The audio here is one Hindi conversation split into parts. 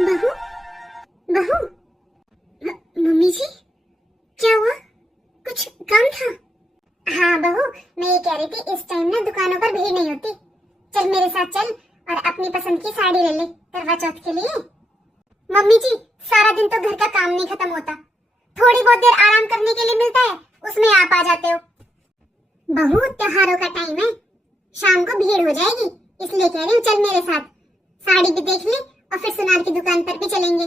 बहू, बहू, मम्मी जी, क्या हुआ? कुछ काम था? हाँ बहू, मैं ये कह रही थी इस टाइम ना दुकानों पर भीड़ नहीं होती। चल मेरे साथ चल और अपनी पसंद की साड़ी ले ले करवा चौथ के लिए। मम्मी जी, सारा दिन तो घर का काम नहीं खत्म होता, थोड़ी बहुत देर आराम करने के लिए मिलता है, उसमें आप आ जाते हो। बहू, त्योहारों का टाइम है, शाम को भीड़ हो जाएगी, इसलिए कह रही हूँ चल मेरे साथ। साड़ी भी देख ले और फिर सुनार की दुकान पर भी चलेंगे।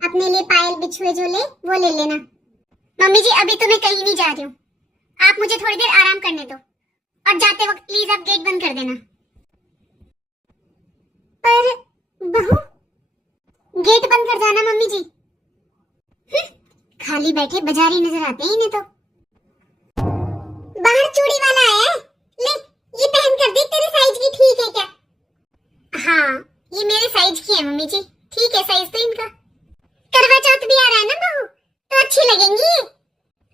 अपने लिए पायल बिछुए जो ले वो ले लेना। मम्मी जी, अभी तो मैं कहीं नहीं जा रही हूँ, आप मुझे थोड़ी देर आराम करने दो और जाते वक्त प्लीज आप गेट बंद कर देना। पर बहू, गेट बंद कर जाना मम्मी जी। खाली बैठे बाजारी नजर आते हैं इन्हें तो। बाहर चूड़ी वाला आया है, ले ये पहन कर देख तेरे साइज की ठीक है क्या? हाँ, ये मेरे साइज की है मम्मी जी, ठीक है साइज तो इनका। करवा चौथ भी आ रहा है ना बहू, तो अच्छी लगेंगी ये।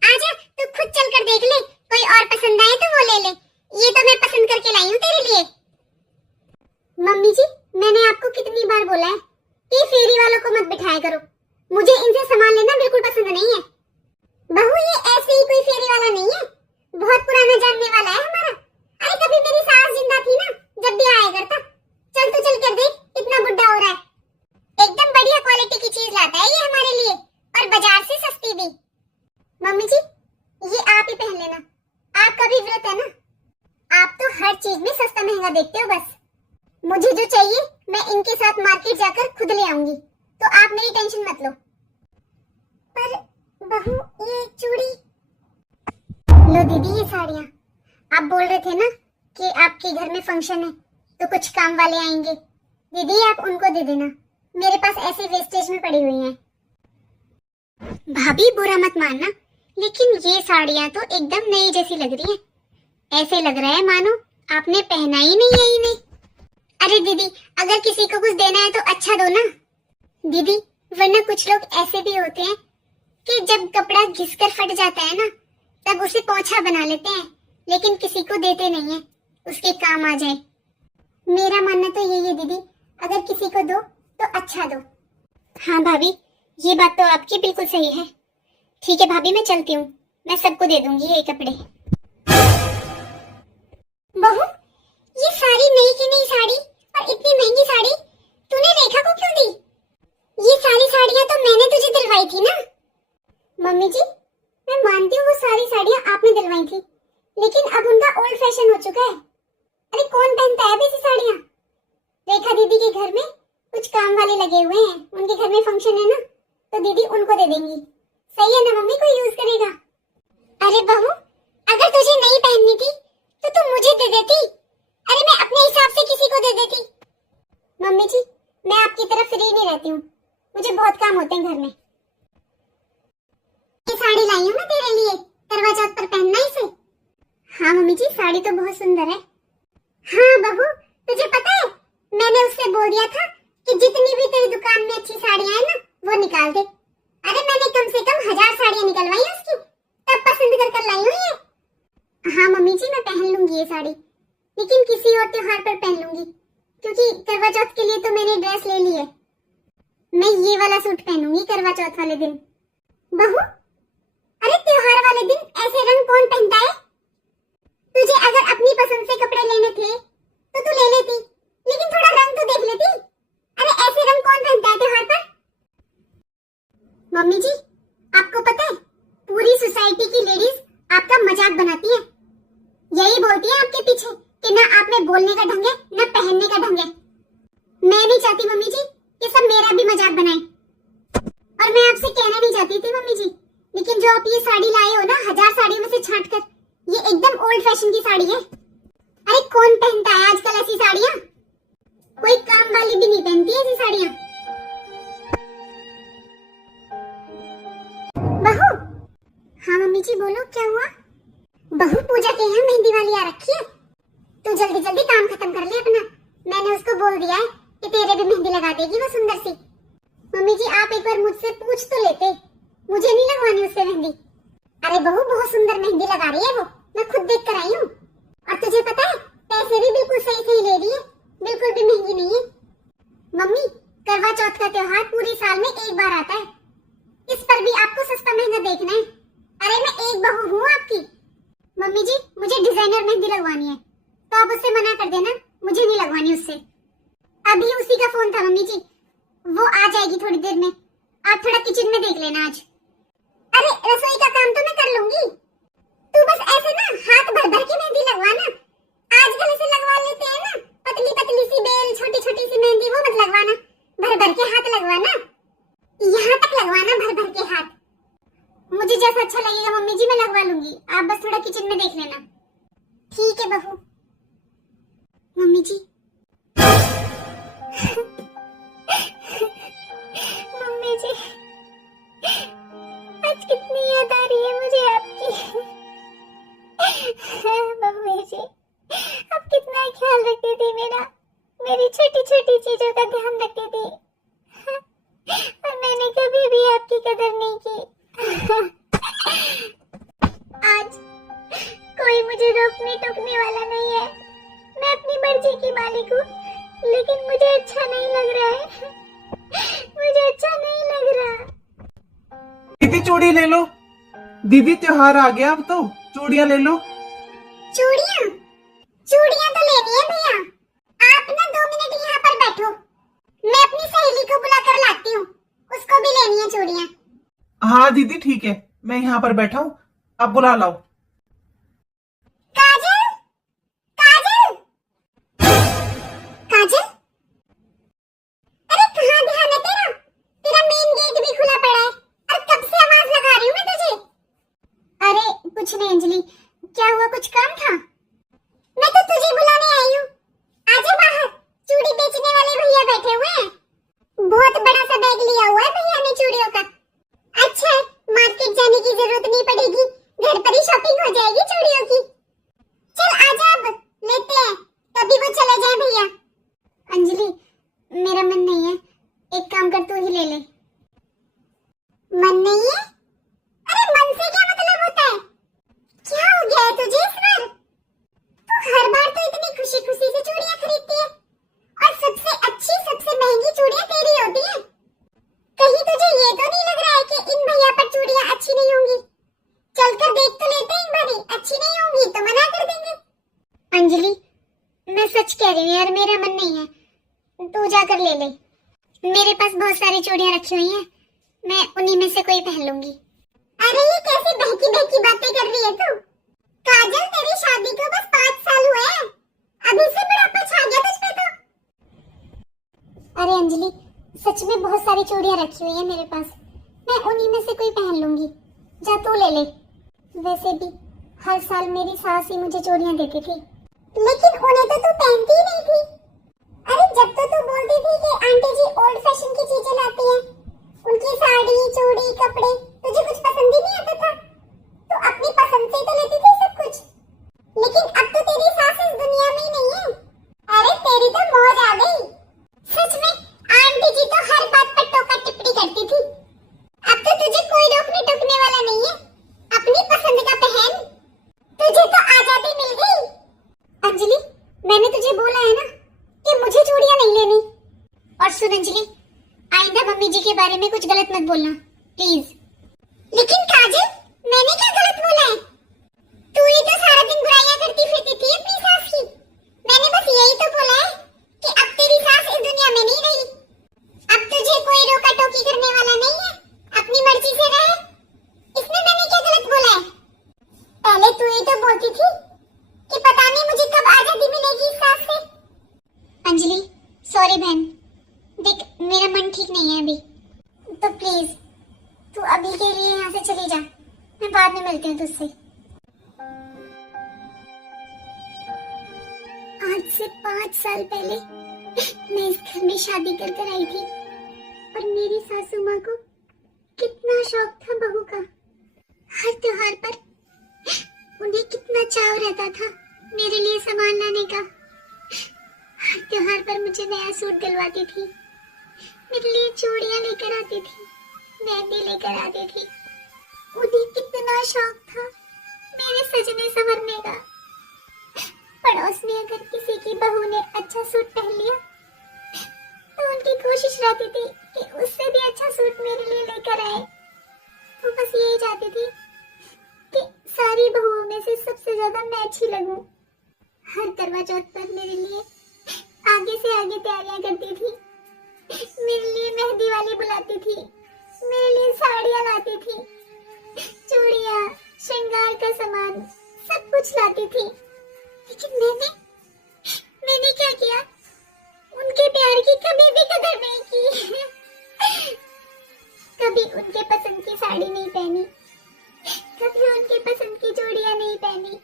आजा तू खुद चल कर देख ले, कोई और पसंद आए तो वो ले ले, ये तो मैं पसंद करके लाई हूँ तेरे लिए। मम्मी जी, मैंने आपको कितनी बार बोला है कि फेरी वालों को मत बिठाया करो, मुझे इनसे सामान लेना बिल्कुल पसंद नहीं है। बहू, ये ऐसे ही कोई फेरी वाला नहीं है, बहुत पुराना जानने वाला है हमारा। अरे कभी मेरी सास जिंदा थी ना, जब भी आया करता। चल तू चल कर देख, इतना बुढ़ा हो रहा है। एकदम बढ़िया क्वालिटी की चीज लाता है ये हमारे लिए, और बाजार से सस्ती भी। मम्मी जी, ये आप ही पहन लेना, आपका भी व्रत है ना। आप तो हर चीज में सस्ता महंगा देखते हो बस। मुझे जो चाहिए मैं इनके साथ मार्केट जाकर खुद ले आऊंगी, तो आप मेरी टेंशन मत लो। पर बहू, ये चूड़ी लो दीदी, ये साड़ियाँ। आप बोल रहे थे ना कि आपके घर में फंक्शन है तो कुछ काम वाले आएंगे, दीदी आप उनको दे देना, मेरे पास ऐसे वेस्टेज में पड़ी हुई हैं। भाभी बुरा मत मानना, लेकिन ये साड़ियाँ तो एकदम नई जैसी लग रही हैं, ऐसे लग रहा है मानो आपने पहना ही नहीं है इन्हें। अरे दीदी, अगर किसी को कुछ देना है तो अच्छा दो ना दीदी, वरना कुछ लोग ऐसे भी होते हैं कि जब कपड़ा घिसकर फट जाता है ना, तब उसे पोंछा बना लेते हैं, लेकिन किसी को देते नहीं है, उसके काम आ जाए। मेरा मानना तो यही है दीदी, अगर किसी को दो तो अच्छा दो। हाँ भाभी, ये बात तो आपकी बिल्कुल सही है। ठीक है भाभी, मैं चलती हूँ, मैं सबको दे दूंगी ये कपड़े। बहू, ये सारी नई की नई साड़ी और इतनी महंगी साड़ी तूने रेखा को क्यों दी? ये सारी साड़ियाँ तो मैंने तुझे दिलवाई थी ना। मम्मी जी, मैं मानती हूँ वो सारी साड़ियाँ आपने दिलवाई थी, लेकिन अब उनका ओल्ड फैशन हो चुका है। अरे कौन पहनता है ऐसी साड़ियाँ? रेखा दीदी के घर में कुछ काम वाले लगे हुए हैं, उनके घर में फंक्शन है ना, तो दीदी उनको दे देंगी। सही है ना मम्मी, कोई यूज करेगा। अरे बहू, अगर तुझे नहीं पहननी थी तो तुम मुझे दे देती। अरे मैं अपने हिसाब से किसी को दे देती। मम्मी जी, मैं आपकी तरफ फ्री नहीं रहती हूँ, मुझे बहुत काम होते हैं घर में। ये साड़ी लाई हूँ मैं तेरे लिए, करवा चौथ पर पहनना इसे। हाँ मम्मी जी, साड़ी तो बहुत सुंदर है। हाँ बहू, तुझे पता है मैंने उससे बोल दिया था कि जितनी भी तेरी दुकान में अच्छी साड़ियाँ हैं ना, वो निकाल दे। अरे मैंने कम से कम 1000 साड़ियाँ निकलवाई उसकी, तब पसंद कर लाई हूँ ये। हाँ मम्मी जी, मैं पहन लूंगी ये साड़ी, लेकिन किसी और त्योहार पर पहन लूंगी, क्योंकि करवा चौथ के लिए तो मैंने ड्रेस ले ली है। मैं ये वाला सूट पहनूंगी करवा चौथ वाले दिन। बहू, अरे त्योहार वाले दिन ऐसे रंग कौन पहनता है? तुझे अगर अपनी पसंद से कपड़े लेने थे तो तू ले लेती, लेकिन थोड़ा रंग तो देख लेती। अरे ऐसे रंग कौन पहनता है त्योहार पर? मम्मी जी, आपको पता है पूरी सोसाइटी की लेडीज आपका मजाक बनाती है, यही बोलती है आपके पीछे कि ना आप में बोलने का ढंग है ना पहनने का ढंग है। मैं नहीं चाहती मम्मी जी कि सब मेरा भी मजाक बनाए, और मैं आपसे कहना नहीं चाहती थी मम्मी जी, लेकिन जो आप ये साड़ी लाए हो ना 1000 साड़ियों में से छांट कर, ये एकदम ओल्ड फैशन की साड़ी है। अरे कौन पहनता है आजकल ऐसी साड़ियाँ? कोई काम वाली भी नहीं पहनती ऐसी साड़ियाँ। बहू, हाँ मम्मी जी बोलो, क्या हुआ? बहू, पूजा के यहाँ मेहंदी वाली आ रखी है, तू जल्दी जल्दी काम खत्म कर ले अपना। मैंने उसको बोल दिया है कि तेरे भी मेहंदी लगा देगी वो सुंदर सी। मम्मी जी, आप एक बार मुझसे पूछ तो लेते, मुझे नहीं लगवानी उससे मेहंदी। अरे बहू, बहुत सुंदर मेहंदी लगा रही है वो, मैं खुद देख कर आई हूँ। और तुझे पता है पैसे भी बिल्कुल सही सही ले रही है, बिल्कुल भी महंगी नहीं है। मम्मी, करवा चौथ का त्योहार पूरे साल में एक बार आता है, इस पर भी आपको सस्ता महंगा देखना है। अरे मैं एक बहू हूँ आपकी। मम्मी जी मुझे डिजाइनर मेहंदी लगवानी है, तो आप उससे मना कर देना, मुझे नहीं लगवानी उससे। अभी उसी का फोन था मम्मी जी, वो आ जाएगी थोड़ी देर में, आप थोड़ा किचन में देख लेना आज। अरे रसोई का काम तो मैं कर लूंगी, तू बस ऐसे ना हाथ भर भर के मेहंदी लगवाना। आजकल ऐसे लगवा लेते हैं ना, पतली पतली सी बेल, छोटी छोटी सी मेहंदी, वो मत लगवाना, भर भर के हाथ लगवाना, यहाँ तक लगवाना भर भर के हाथ। मुझे जैसा अच्छा लगेगा मम्मी जी मैं लगवा लूंगी, आप बस थोड़ा किचन में देख लेना। ठीक है बहू। मम्मी जी मम्मी जी आज कितनी याद आ रही है मुझे आपकी। मम्मी जी आप कितना ख्याल रखती थी मेरा, मेरी छोटी छोटी चीजों का ध्यान रखती थी, और मैंने कभी भी आपकी कदर नहीं की। आज कोई मुझे रोकने टोकने वाला नहीं है, मैं अपनी मर्जी की मालिक हूँ, लेकिन मुझे अच्छा नहीं लग रहा है, मुझे अच्छा नहीं लग रहा। दीदी चूड़ी ले लो, दीदी त्योहार आ गया, अब तो चूड़ियां ले लो। चूड़ियां? चूड़ियां तो लेनी है भैया, आप ना 2 मिनट यहाँ पर बैठो, मैं अपनी सहेली को बुला कर लाती हूँ, उसको भी लेनी है चूड़ियां। हाँ दीदी ठीक है, मैं यहाँ पर बैठा हूँ, आप बुला लाओ। काजल, काजल, काजल, अरे कहाँ ध्यान है तेरा? तेरा मेन गेट भी खुला पड़ा है और कब से आवाज लगा रही हूँ मैं तुझे। अरे कुछ नहीं अंजलि, क्या हुआ, कुछ काम था? मैं तो तुझे बुलाने आई हूँ, आजा बाहर, चूड़ी बेचने वाले भैया बैठे हुए हैं, बहुत बड़ा सा बैग लिया हुआ है भैया ने चूड़ियों का। अच्छा है, मार्केट जाने की जरूरत नहीं पड़ेगी, घर पर ही शॉपिंग हो जाएगी चूड़ियों की। चल आजा अब लेते हैं, तभी वो चले जाए भैया। अंजलि मेरा मन नहीं है, एक काम कर तू ही ले ले। मन नहीं है? अरे मन से क्या मतलब होता है? क्या हो गया है तुझे इस बार? तू हर बार तो इतनी खुशी खुशी से चूड़ियां खरीदती है, और सबसे अच्छी सबसे महंगी चूड़ियां तेरी होती है। कहीं तुझे ये तो नहीं लग रहा है कि इन भैया पर चूड़ियां अच्छी नहीं होंगी? चलकर देख तो लेते हैं एक बारी, अच्छी नहीं होंगी तो मना कर देंगे। अंजलि मैं सच कह रही हूँ यार, मेरा मन नहीं है, तू जाकर ले ले, मेरे पास बहुत सारी चूड़ियां रखी हुई हैं, मैं उन्हीं में से कोई पहन लूंगी। अरे ये कैसे बहकी बहकी बातें कर रही है तू? काजल तेरी शादी को बस 5 साल हुए हैं, अभी से बुढ़ापा छा गया तुझ पे तो। अरे अंजलि सच में बहुत सारी चूड़ियां रखी हुई है मेरे पास, मैं उन्हीं में से कोई पहन लूंगी, जा तू ले ले। वैसे भी हर साल मेरी सास ही मुझे चूड़ियां देती थी, लेकिन उन्हें तो तू पहनती ही नहीं थी। अरे जब तो तू बोलती थी कि आंटी जी ओल्ड फैशन की चीजें लाती हैं, उनकी साड़ी चूड़ी कपड़े, तुझे कुछ पसंद ही नहीं आता था, तो अपनी पसंद से तो लेती थी सब कुछ। लेकिन अब तो तेरी सास इस दुनिया में ही नहीं है, अरे तेरी तो मौज आ गई। सच में आंटी जी तो हर बात पर टोका टिप्पणी करती थी, अब तो तुझे कोई रोकने टोकने वाला नहीं है, अपनी पसंद का पहन, तुझे तो आजादी मिल गई। अंजलि मैंने तुझे बोला है ना कि मुझे चूड़ियां नहीं लेनी। और सुन अंजलि, आइंदा मम्मी जी के बारे में कुछ गलत मत बोलना प्लीज। लेकिन काजल मैंने क्या गलत बोला है? तू ही तो सारा दिन बुराइयां करती फिरती थी अपनी सास की, मैंने बस यही तो बोला है कि अब तेरी सास इस दुनिया में नहीं रही, अब तुझे कोई रोका टोकी करने वाला नहीं है, अपनी मर्जी से रहे, इसमें मैंने क्या गलत बोला है? पहले तू ही तो बोलती थी कि पता नहीं मुझे कब आजादी मिलेगी इस सास से। अंजलि सॉरी बहन, देख मेरा मन ठीक नहीं है अभी, तो प्लीज तू अभी के लिए यहाँ से चली जा, मैं बाद में मिलती हूँ तुझसे। आज से 5 साल पहले मैं इस घर में शादी कर कर आई थी, और मेरी सासू माँ को कितना शौक था बहू का, हर त्योहार पर उन्हें कितना चाव रहता था मेरे लिए सामान लाने का, हर त्योहार पर मुझे नया सूट दिलवाती थी, मेरे लिए चूड़ियां लेकर आती थी, मेहंदी लेकर आती थी, उन्हें कितना शौक था मेरे सजने संवरने का। पड़ोस में अगर किसी की बहू ने अच्छा सूट पहन लिया तो उनकी कोशिश रहती थी कि उससे भी अच्छा सूट मेरे लिए लेकर आए। वो बस यही चाहती थी कि सारी बहुओं में से सबसे ज्यादा मैं अच्छी लगूं। हर करवा चौथ पर मेरे लिए आगे से आगे तैयारियां करती थी, मेरे लिए मेहंदी वाली बुलाती थी, मेरे लिए साड़ियां लाती थी, चूड़ियां, श्रृंगार का सामान सब कुछ लाती थी। लेकिन मैंने क्या किया? उनके प्यार की कभी भी कदर नहीं की। कभी उनके पसंद की साड़ी नहीं पहनी, कभी उनके पसंद की चूड़ियां नहीं पहनी।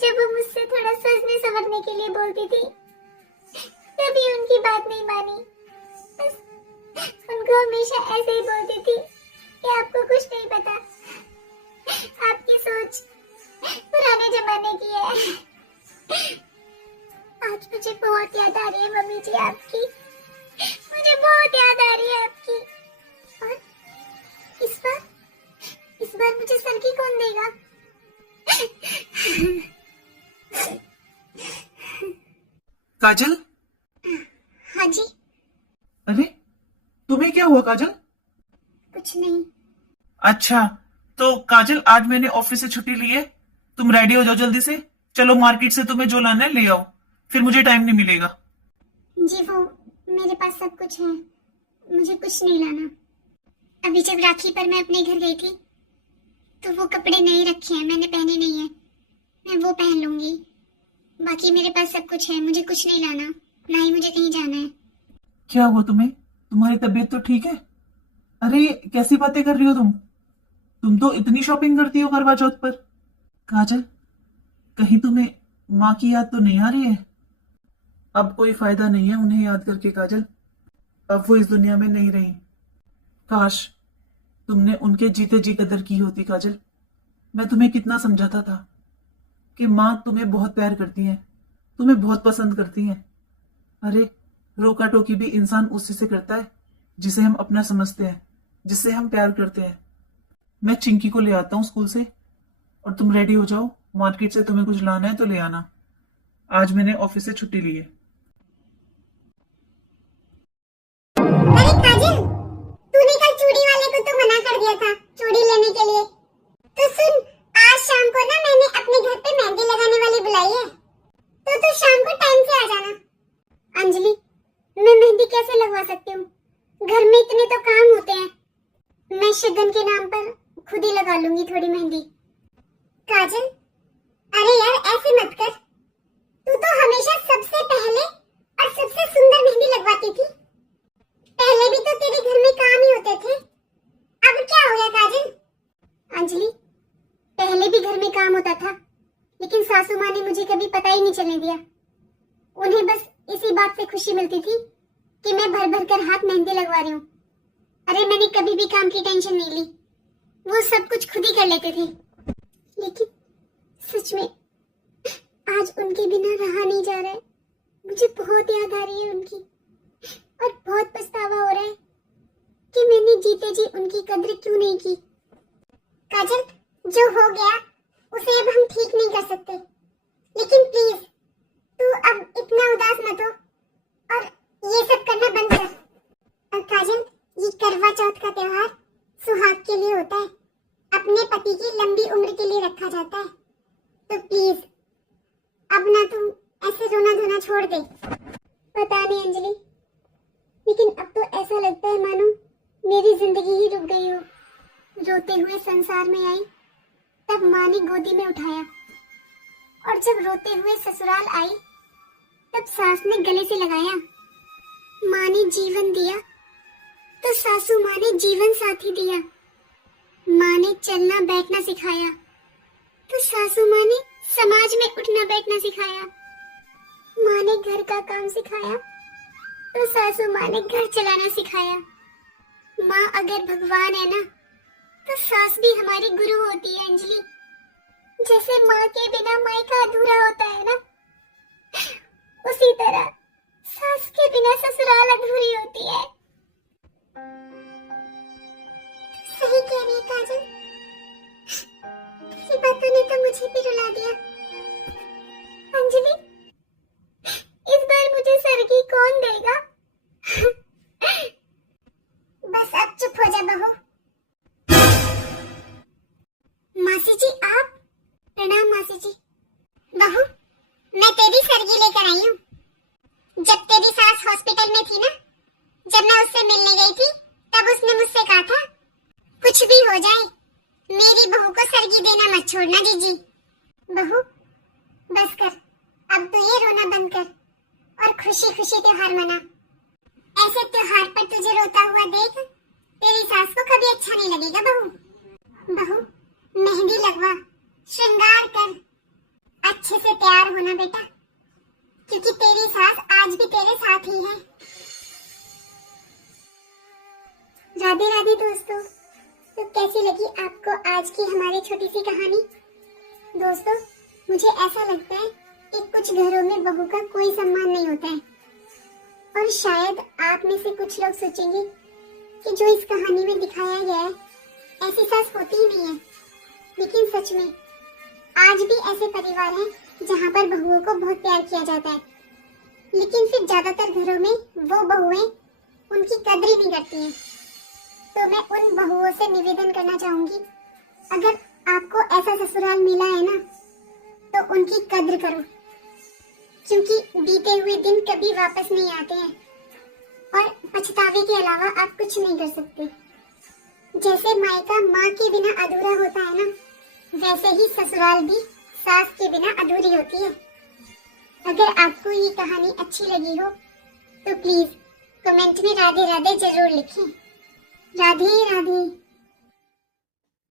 जब वो मुझसे थोड़ा सजने संवरने के लिए बोलती थी, कभी उनकी बात नहीं मानी। बस उनको हमेशा ऐसे ही बोलती थी कि आपको कुछ नहीं पता, आपकी सोच पुराने जमाने की है। आज मुझे बहुत याद आ रही है मम्मी जी आपकी, मुझे बहुत याद आ रही है आपकी। और इस बार मुझे सरगी कौन देगा? काजल, हाँ जी। अरे तुम्हें क्या हुआ काजल? कुछ नहीं। अच्छा, तो काजल आज मैंने ऑफिस से छुट्टी ली है, तुम रेडी हो जाओ जल्दी से। चलो मार्केट से तुम्हें जो लाना है ले आओ, फिर मुझे टाइम नहीं मिलेगा। जी वो मेरे पास सब कुछ है, मुझे कुछ नहीं लाना। अभी जब राखी पर मैं अपने घर गई थी तो वो कपड़े नहीं रखे हैं, मैंने पहने नहीं है, मैं वो पहन लूंगी। बाकी मेरे पास सब कुछ है, मुझे कुछ नहीं लाना, ना ही मुझे कहीं जाना है। क्या हुआ तुम्हें? तुम्हारी तबीयत तो ठीक है? अरे कैसी बातें कर रही हो तुम तो इतनी शॉपिंग करती हो करवा चौथ पर। काजल, कहीं तुम्हें माँ की याद तो नहीं आ रही है? अब कोई फायदा नहीं है उन्हें याद करके काजल, अब वो इस दुनिया में नहीं रही। काश तुमने उनके जीते जी कदर की होती काजल। मैं तुम्हें कितना समझाता था कि माँ तुम्हें बहुत प्यार करती है, तुम्हें बहुत पसंद करती है। अरे रोका टोकी भी इंसान उसी से करता है जिसे हम अपना समझते हैं, जिससे हम प्यार करते हैं। मैं चिंकी को ले आता हूँ स्कूल से, और तुम रेडी हो जाओ, मार्केट से तुम्हें कुछ लाना है तो ले आना। आज मैंने ऑफिस से छुट्टी ली है। अरे काजल, तूने कल चूड़ी वाले को तो मना कर दिया था चूड़ी लेने के लिए। तो सुन, आज शाम को ना मैंने अपने घर पे मेहंदी लगाने वाली बुलाई है, तो तू शाम को टाइम से आ जाना। अंजलि, मैं मेहंदी कैसे लगवा सकती हूँ? घर में इतने तो काम होते हैं। मैं शगन के नाम पर खुद ही लगा लूंगी थोड़ी मेहंदी। काजल, अरे यार ऐसे मत कर, तू तो हमेशा सबसे पहले और सबसे सुंदर मेहंदी लगवाती थी। पहले भी तो तेरे घर में काम ही होते थे, अब क्या हो गया काजल? अंजलि, पहले भी घर में काम होता था, लेकिन सासू माँ ने मुझे कभी पता ही नहीं चलने दिया। उन्हें बस इसी बात से खुशी मिलती थी कि मैं भर भर कर हाथ मेहंदी लगवा रही हूँ। अरे मैंने कभी भी काम की टेंशन नहीं ली, वो सब कुछ खुद ही कर लेते थे। लेकिन सच में आज उनके बिना रहा नहीं जा रहा है। मुझे बहुत याद आ रही है उनकी, और बहुत पछतावा हो रहा है कि मैंने जीते जी उनकी कद्र क्यों नहीं की। काजल, जो हो गया उसे अब हम ठीक नहीं कर सकते, लेकिन प्लीज तू अब इतना उदास मत हो और ये सब करना बंद कर। और काजल, ये करवा चौथ का त्योहार सुहाग के लिए होता है, अपने पति की लंबी उम्र के लिए रखा जाता है। तो प्लीज अब ना तुम ऐसे रोना धोना छोड़ दे। पता नहीं अंजलि, लेकिन अब तो ऐसा लगता है मानो मेरी जिंदगी ही रुक गई हो। रोते हुए संसार में आई तब माँ ने गोदी में उठाया, और जब रोते हुए ससुराल आई तब सास ने गले से लगाया। माँ ने जीवन दिया तो सासू माँ ने जीवन साथी दिया। माँ ने चलना बैठना सिखाया तो सासू माँ ने समाज में उठना बैठना सिखाया। माँ ने घर का काम सिखाया तो सासू माँ ने घर चलाना सिखाया। माँ अगर भगवान है ना, तो सास भी हमारी गुरु होती है अंजलि। जैसे माँ के बिना मायका अधूरा होता है ना, उसी तरह सास के बिना ससुराल अधूरी होती है। सही कह रही है काजल, तेरी बातों ने तो मुझे भी रुला दिया। अंजलि, इस बार मुझे सरगी कौन देगा? जब मैं उससे मिलने गई थी तब उसने मुझसे कहा था, कुछ भी हो जाए मेरी बहू को सरगी देना मत छोड़ना जीजी। बहू बस कर, अब तो ये रोना बंद कर और खुशी खुशी त्योहार मना। ऐसे त्योहार पर तुझे रोता हुआ देख तेरी सास को कभी अच्छा नहीं लगेगा। बहू बहू मेहंदी लगवा, श्रृंगार कर, अच्छे से तैयार होना बेटा, क्योंकि तेरी सास आज भी तेरे साथ ही है। राधे राधे दोस्तों, तो कैसी लगी आपको आज की हमारी छोटी सी कहानी। दोस्तों मुझे ऐसा लगता है कि कुछ घरों में बहू का कोई सम्मान नहीं होता है, और शायद आप में से कुछ लोग सोचेंगे कि जो इस कहानी में दिखाया गया है ऐसी सास होती ही नहीं है। लेकिन सच में आज भी ऐसे परिवार हैं जहाँ पर बहुओं को बहुत प्यार किया जाता है, लेकिन फिर ज्यादातर घरों में वो बहुएं उनकी कदर ही नहीं करती हैं। तो मैं उन बहुओं से निवेदन करना चाहूंगी, अगर आपको ऐसा ससुराल मिला है ना तो उनकी कद्र करो, क्योंकि बीते हुए दिन कभी वापस नहीं आते हैं और पछतावे के अलावा आप कुछ नहीं कर सकते। जैसे मायका माँ के बिना अधूरा होता है ना, वैसे ही ससुराल भी सास के बिना अधूरी होती है। अगर आपको ये कहानी अच्छी लगी हो तो प्लीज कमेंट में राधे राधे जरूर लिखें। राधे राधे।